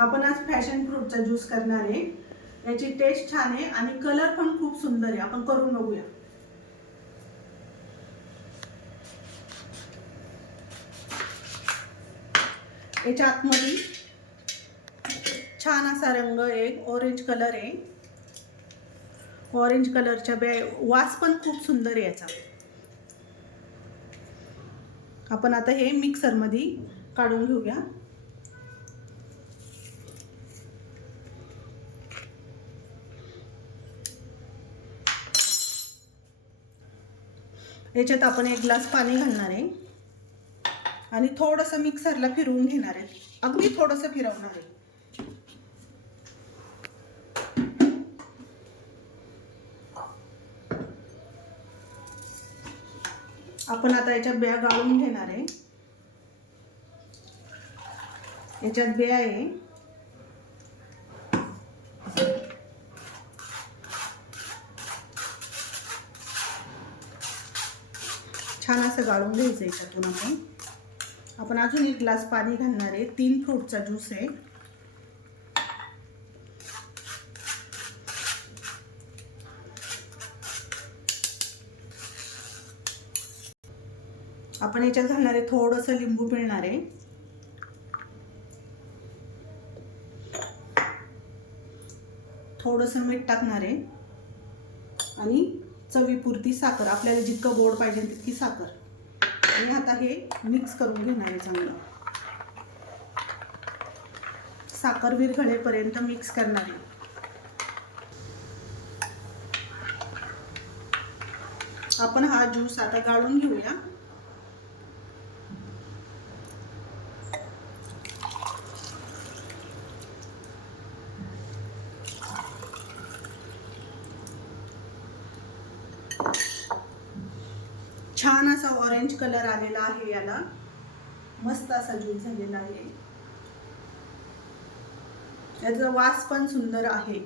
आपण आज passion फ्रूटचा juice करणार आहे। याची टेस्ट छान आहे आणि कलर पण खूप सुंदर आहे। आपण करून बघूया। याच्या आतमध्ये छान असा रंग आहे, ऑरेंज कलर आहे। ऑरेंज कलरच्या वास पण खूप सुंदर आहे याचा। आपण आता हे मिक्सर मध्ये काढून घेऊया। याच्यात आपण 1 ग्लास पाणी घालणार आहे आणि थोडंसं मिक्सरला फिरवून घेणार आहे। अगदी थोडंसं फिरवणार आहे। आपण आता याच्यात बिया गाळून घेणार आहे। याच्यात बिया आहे। छान असं गाळून घ्यायचं याच्यातून। आपण अजून 1 ग्लास पाणी घालणार आहे। 3 फ्रूटचा ज्यूस आहे। आपण याच्यात घालणार आहे थोडंसं लिंबू पिळणार आहे। थोडंसं मीठ टाकणार आहे आणि चवीपुरती साखर, आपल्याला जितकं गोड पाहिजे तितकी साखर। आणि आता हे मिक्स करून घेणार आहे चांगलं। साखर विरघळेपर्यंत मिक्स करणार आहे। आपण हा ज्यूस आता गाळून घेऊया। छान असा ऑरेंज कलर आलेला आहे याला। मस्त असा ज्यूस झालेला आहे। याचा वास पण सुंदर आहे।